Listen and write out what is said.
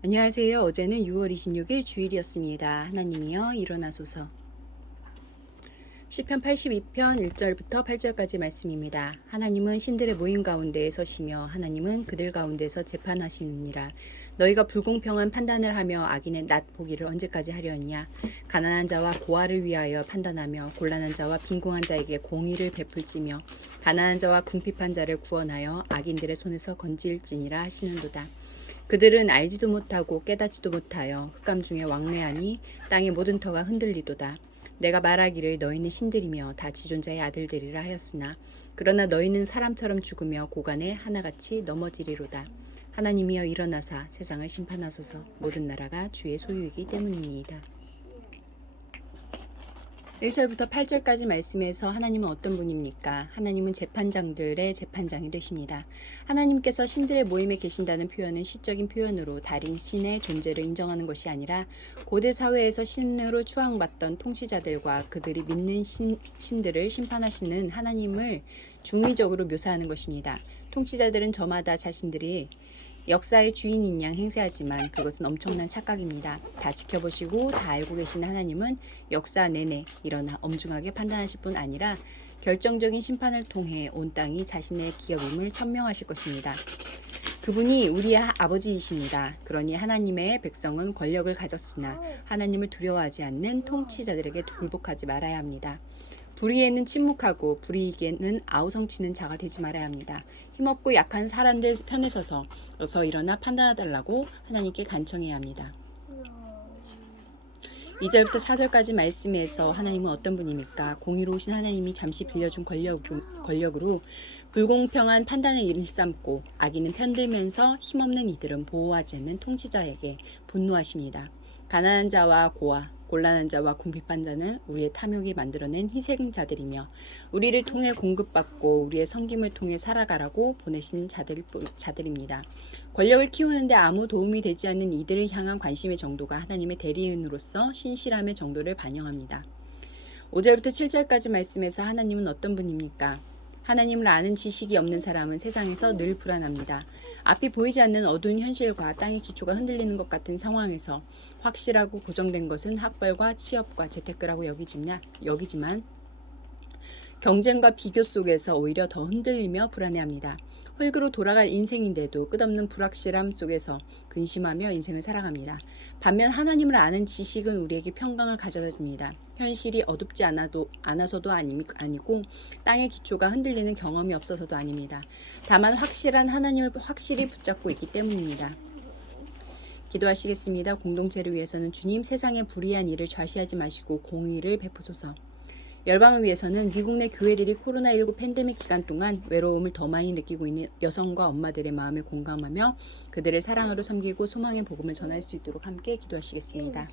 안녕하세요. 어제는 6월 26일 주일이었습니다. 하나님이여 일어나소서. 시편 82편 1절부터 8절까지 말씀입니다. 하나님은 신들의 모임 가운데에 서시며 하나님은 그들 가운데서 재판하시느니라. 너희가 불공평한 판단을 하며 악인의 낫 보기를 언제까지 하려느냐. 가난한 자와 고아를 위하여 판단하며 곤란한 자와 빈궁한 자에게 공의를 베풀지며 가난한 자와 궁핍한 자를 구원하여 악인들의 손에서 건질지니라 하시는도다. 그들은 알지도 못하고 깨닫지도 못하여 흑암 중에 왕래하니 땅의 모든 터가 흔들리도다. 내가 말하기를 너희는 신들이며 다 지존자의 아들들이라 하였으나 그러나 너희는 사람처럼 죽으며 고간에 하나같이 넘어지리로다. 하나님이여 일어나사 세상을 심판하소서. 모든 나라가 주의 소유이기 때문이니이다. 1절부터 8절까지 말씀에서 하나님은 어떤 분입니까? 하나님은 재판장들의 재판장이 되십니다. 하나님께서 신들의 모임에 계신다는 표현은 시적인 표현으로 다른 신의 존재를 인정하는 것이 아니라 고대 사회에서 신으로 추앙받던 통치자들과 그들이 믿는 신들을 심판하시는 하나님을 중의적으로 묘사하는 것입니다. 통치자들은 저마다 자신들이 역사의 주인인 양 행세하지만 그것은 엄청난 착각입니다. 다 지켜보시고 다 알고 계신 하나님은 역사 내내 일어나 엄중하게 판단하실 뿐 아니라 결정적인 심판을 통해 온 땅이 자신의 기업임을 천명하실 것입니다. 그분이 우리의 아버지이십니다. 그러니 하나님의 백성은 권력을 가졌으나 하나님을 두려워하지 않는 통치자들에게 굴복하지 말아야 합니다. 불의에는 침묵하고 불이익에는 아우성치는 자가 되지 말아야 합니다. 힘없고 약한 사람들 편에 서서 일어나 판단해달라고 하나님께 간청해야 합니다. 2절부터 4절까지 말씀에서 하나님은 어떤 분입니까? 공의로우신 하나님이 잠시 빌려준 권력으로 불공평한 판단을 일삼고 악인은 편들면서 힘없는 이들은 보호하지 않는 통치자에게 분노하십니다. 가난한 자와 고아, 곤란한 자와 궁핍한 자는 우리의 탐욕이 만들어낸 희생자들이며 우리를 통해 공급받고 우리의 섬김을 통해 살아가라고 보내신 자들입니다. 권력을 키우는데 아무 도움이 되지 않는 이들을 향한 관심의 정도가 하나님의 대리인으로서 신실함의 정도를 반영합니다. 5절부터 7절까지 말씀에서 하나님은 어떤 분입니까? 하나님을 아는 지식이 없는 사람은 세상에서 늘 불안합니다. 앞이 보이지 않는 어두운 현실과 땅의 기초가 흔들리는 것 같은 상황에서 확실하고 고정된 것은 학벌과 취업과 재테크라고 여기지만 경쟁과 비교 속에서 오히려 더 흔들리며 불안해합니다. 흙으로 돌아갈 인생인데도 끝없는 불확실함 속에서 근심하며 인생을 살아갑니다. 반면 하나님을 아는 지식은 우리에게 평강을 가져다 줍니다. 현실이 어둡지 않아서도 아니고 땅의 기초가 흔들리는 경험이 없어서도 아닙니다. 다만 확실한 하나님을 확실히 붙잡고 있기 때문입니다. 기도하시겠습니다. 공동체를 위해서는 주님 세상의 불의한 일을 좌시하지 마시고 공의를 베푸소서. 열방을 위해서는 미국 내 교회들이 코로나19 팬데믹 기간 동안 외로움을 더 많이 느끼고 있는 여성과 엄마들의 마음에 공감하며 그들을 사랑으로 섬기고 소망의 복음을 전할 수 있도록 함께 기도하시겠습니다.